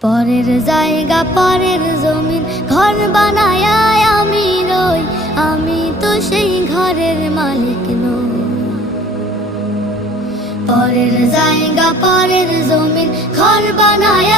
পরের জায়গা পরের জমিন ঘর বানায় আমি রই, আমি তো সেই ঘরের মালিক নই। পরের জায়গা পরের জমিন ঘর বানায়